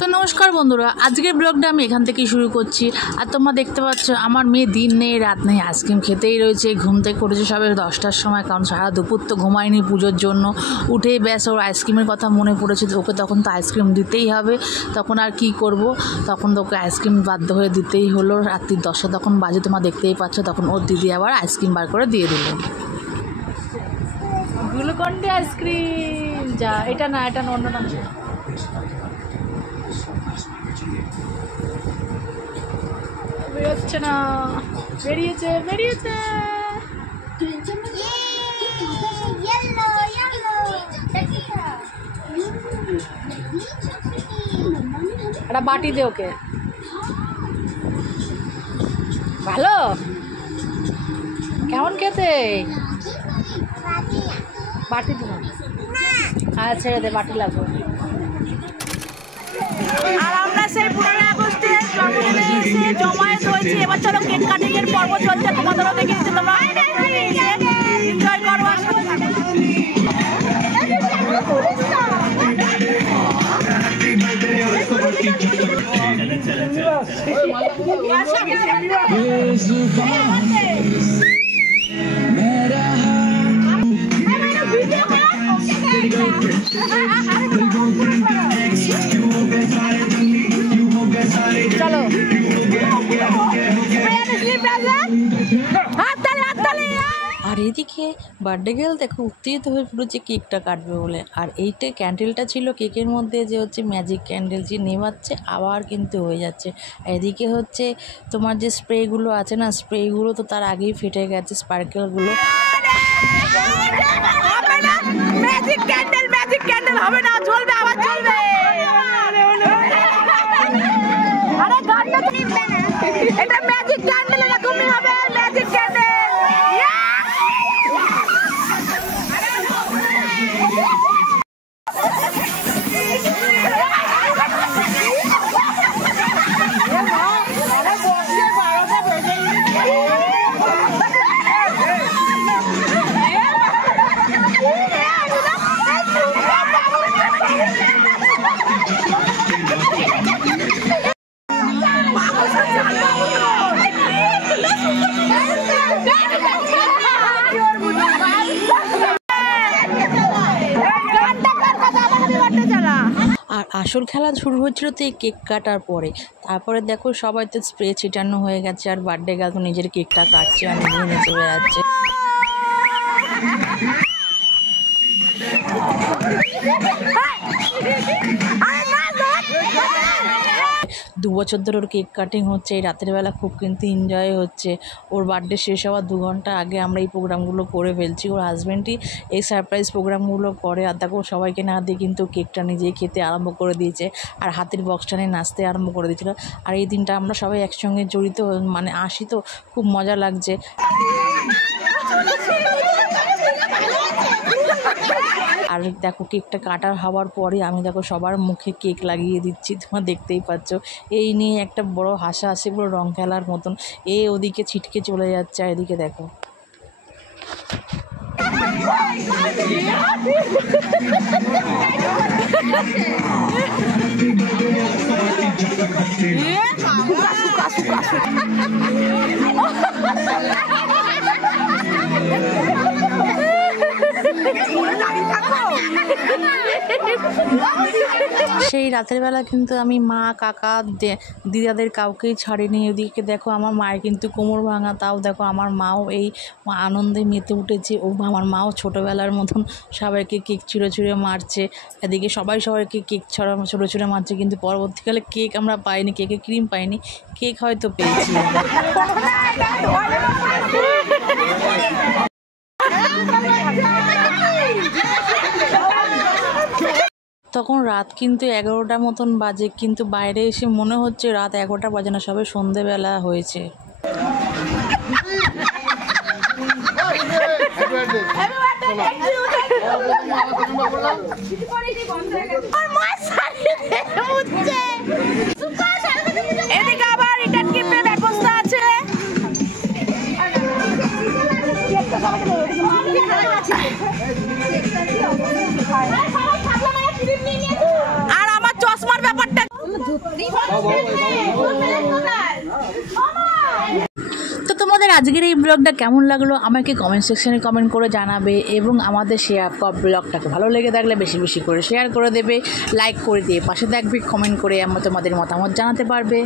তো নমস্কার বন্ধুরা, আজকের ব্লগটা আমি এখান থেকেই শুরু করছি। আর তোমরা দেখতে পাচ্ছ আমার মেয়ে দিন নেই রাত নেই আইসক্রিম খেতেই রয়েছে। ঘুম থেকে উঠেছে সবে 10টার সময়, কারণ সারা দুপুর তো ঘুমায়নি পুজোর জন্য। উঠেই ব্যাস ওর আইসক্রিমের কথা মনে পড়েছে, ওকে তখন তো আইসক্রিম দিতেই হবে। তখন আর কি করব, তখন তো ওকে আইসক্রিম বাধ্য হয়ে দিতেই হলো। রাত্রি 10টা তখন বাজে, তোমরা দেখতেই পাচ্ছ। তখন ওর দিদি আবার আইসক্রিম বার করে দিয়ে দিল। গ্লুকন্ডি আইসক্রিম, যা এটা না, এটা অন্য নাম। বেরোচ্ছে না, বেরিয়েছে বেরিয়েছে। একটা বাটি দে ওকে। ভালো কেমন খেতে? বাটি দিব, আচ্ছা ছেড়ে দে, বাটি লাগবে। আর আমরা সেই 15 আগস্টে জন্মদিনে এসে জমায়েত হয়েছি। এবার চলো কেক কাটিং এর পর্ব চলছে, তোমাদেরও দেখে দিতে, তোমরা এনজয় করো আর সাথে থাকো। চলো আর এদিকে বার্থডে গার্ল দেখো উত্তেজিত হয়ে পড়েছে কেকটা কাটবে বলে। আর এইটা ক্যান্ডেলটা ছিল কেকের মধ্যে, যে হচ্ছে ম্যাজিক ক্যান্ডেল, যে নেভাচ্ছে আবার কিন্তু হয়ে যাচ্ছে। এদিকে হচ্ছে তোমার যে স্প্রেগুলো আছে না, স্প্রেগুলো তো তার আগেই ফেটে গেছে, স্পার্কেলগুলো। ম্যাজিক ক্যান্ডেল, ম্যাজিক ক্যান্ডেল হবে না, জ্বলবে আবার জ্বলবে। আরে গানটা নিবে না, এটা ম্যাজিক ক্যান্ডেল, এরকমই হবে ম্যাজিক ক্যান্ডেল। আর আসল খেলা শুরু হচ্ছিল তো এই কেক কাটার পরে। তারপরে দেখো সবাই তো স্প্রে ছিটানো হয়ে গেছে, আর বার্থডে গার্ল তো নিজের কেকটা কাটছে আর নিজে নিচে বেড়াচ্ছে। 2 বছর ধরে ওর কেক কাটিং হচ্ছে। এই রাতের বেলা খুব কিন্তু এনজয় হচ্ছে। ওর বার্থডে শেষ হওয়ার 2 ঘন্টা আগে আমরা এই প্রোগ্রামগুলো করে ফেলছি। ওর হাজব্যান্ডই এই সারপ্রাইজ প্রোগ্রামগুলো করে। আর দেখো সবাইকে না দিয়ে কিন্তু কেকটা নিজেই খেতে আরম্ভ করে দিয়েছে, আর হাতের বক্সটা নিয়ে নাচতে আরম্ভ করে দিয়েছিল। আর এই দিনটা আমরা সবাই একসঙ্গে জড়িত, মানে আসি তো খুব মজা লাগছে। আর দেখো কেকটা কাটা হওয়ার পরে আমি দেখো সবার মুখে কেক লাগিয়ে দিচ্ছি, তোমরা দেখতেই পাচ্ছ। এই নিয়ে একটা বড় হাসাহাসি, পুরো রং খেলার মতন। ওদিকে ছিটকে চলে যাচ্ছে, আর এদিকে দেখো সেই রাতের বেলা কিন্তু আমি মা কাকা দিদাদের কাউকেই ছাড়িনি। এদিকে দেখো আমার মায়ের কিন্তু কোমর ভাঙা, তাও দেখো আমার মাও এই আনন্দে মেতে উঠেছে। আমার মাও ছোটোবেলার মতন সবাইকে কেক ছুঁড়ে ছুঁড়ে মারছে। এদিকে সবাই সবাইকে কেক ছুঁড়ে ছুঁড়ে মারছে, কিন্তু পরবর্তীকালে কেক আমরা পাইনি, কেকের ক্রিম পাইনি, কেক হয়তো পেয়েছি। তখন রাত কিন্তু 11টা মতন বাজে, কিন্তু বাইরে এসে মনে হচ্ছে রাত 11টা বাজে না, সবে সন্ধেবেলা হয়েছে। এদিকে আবার রিটার্ন গিফটের ব্যবস্থা আছে। আর আমার চশমার ব্যাপারটা তো তোমাদের আজকের এই ব্লগটা কেমন লাগলো আমাকে কমেন্ট সেকশনে কমেন্ট করে জানাবে এবং আমাদের শেয়ার ব্লগটাকে ভালো লেগে থাকলে বেশি বেশি করে শেয়ার করে দেবে, লাইক করে দিয়ে পাশে থাকবে, কমেন্ট করে তোমাদের মতামত জানাতে পারবে।